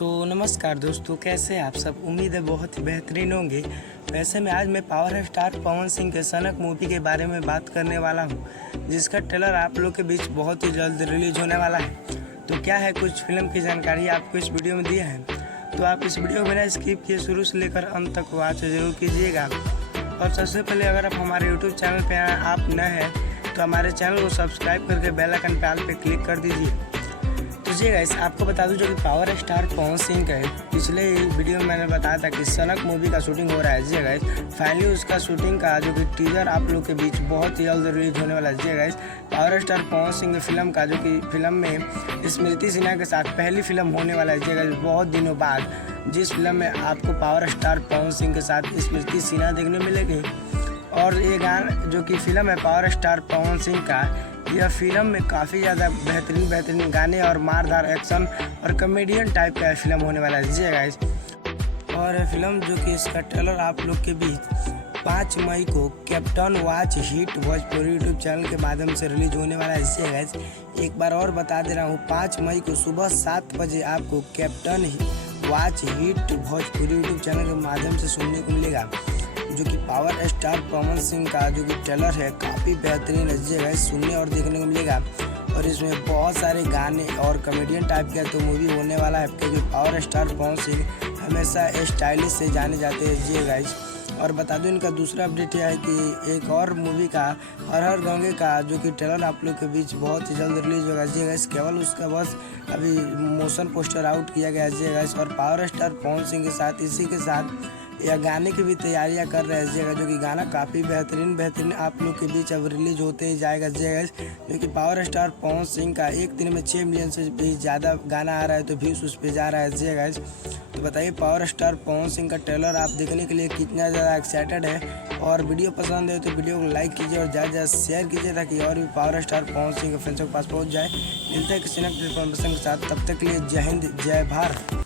तो नमस्कार दोस्तों, कैसे हैं आप सब। उम्मीद है बहुत ही बेहतरीन होंगे। वैसे में आज मैं पावर स्टार पवन सिंह के सनक मूवी के बारे में बात करने वाला हूं, जिसका ट्रेलर आप लोग के बीच बहुत ही जल्द रिलीज होने वाला है। तो क्या है, कुछ फिल्म की जानकारी आपको इस वीडियो में दिया है, तो आप इस वीडियो को बिना स्किप किए शुरू से लेकर अंत तक वॉच जरूर कीजिएगा। और सबसे पहले अगर आप हमारे यूट्यूब चैनल पर आप नए हैं तो हमारे चैनल को सब्सक्राइब करके बेल आइकन पे ऑल पे क्लिक कर दीजिए। तो जी गाइस, आपको बता दूं जो कि पावर स्टार पवन सिंह का पिछले वीडियो में मैंने बताया था कि सनक मूवी का शूटिंग हो रहा है। जी गाइस, फाइनली उसका शूटिंग का जो कि टीजर आप लोग के बीच बहुत ही जल्द रिलीज होने वाला है। जी guys, power star Pawan Singh की फिल्म का जो कि फिल्म में स्मृति सिन्हा के साथ पहली फिल्म होने वाला है। जी गाइस, बहुत दिनों बाद जिस फिल्म में आपको पावर स्टार पवन सिंह के साथ स्मृति सिन्हा देखने मिलेगी। और ये गाना जो कि फिल्म है पावर स्टार पवन सिंह का, यह फिल्म में काफ़ी ज़्यादा बेहतरीन गाने और मारदार एक्शन और कॉमेडियन टाइप का फिल्म होने वाला है। जी गाइस, और फिल्म जो कि इसका ट्रेलर आप लोग के बीच 5 मई को captain watch hit Bhojpuri YouTube channel के माध्यम से रिलीज होने वाला है। जी गाइस, एक बार और बता दे रहा हूँ, 5 मई को सुबह 7 बजे आपको captain watch hit Bhojpuri YouTube channel के माध्यम से सुनने को मिलेगा। जो कि पावर स्टार पवन सिंह का जो कि ट्रेलर है काफ़ी बेहतरीन है, सुनने और देखने को मिलेगा। और इसमें बहुत सारे गाने और कॉमेडियन टाइप का तो मूवी होने वाला है, क्योंकि पावर स्टार पवन सिंह हमेशा स्टाइलिश से जाने जाते हैं। जी गाइस, और बता दूं इनका दूसरा अपडेट यह है कि एक और मूवी का हर हर गंगे का जो कि ट्रेलर आप लोग के बीच बहुत ही जल्द रिलीज होगा। जी गाइस, केवल उसका बस अभी मोशन पोस्टर आउट किया गया है। जी गाइस, और पावर स्टार पवन सिंह के साथ इसी के साथ या गाने की भी तैयारियां कर रहे हैं। जो कि गाना काफ़ी बेहतरीन आप लोग के बीच अब रिलीज होते ही जाएगा। जो कि पावर स्टार पवन सिंह का एक दिन में 6 मिलियन से भी ज़्यादा गाना आ रहा है, तो व्यूज़ उस पर जा रहा है। तो बताइए, पावर स्टार पवन सिंह का ट्रेलर आप देखने के लिए कितना ज़्यादा एक्साइटेड है। और वीडियो पसंद है तो वीडियो को लाइक कीजिए और ज़्यादा शेयर कीजिए, ताकि और भी पावर स्टार पवन सिंह के फैंस के पास पहुँच जाए। मिलते हैं किसी न किसी इन्फॉर्मेशन के साथ, तब तक के लिए जय हिंद, जय भारत।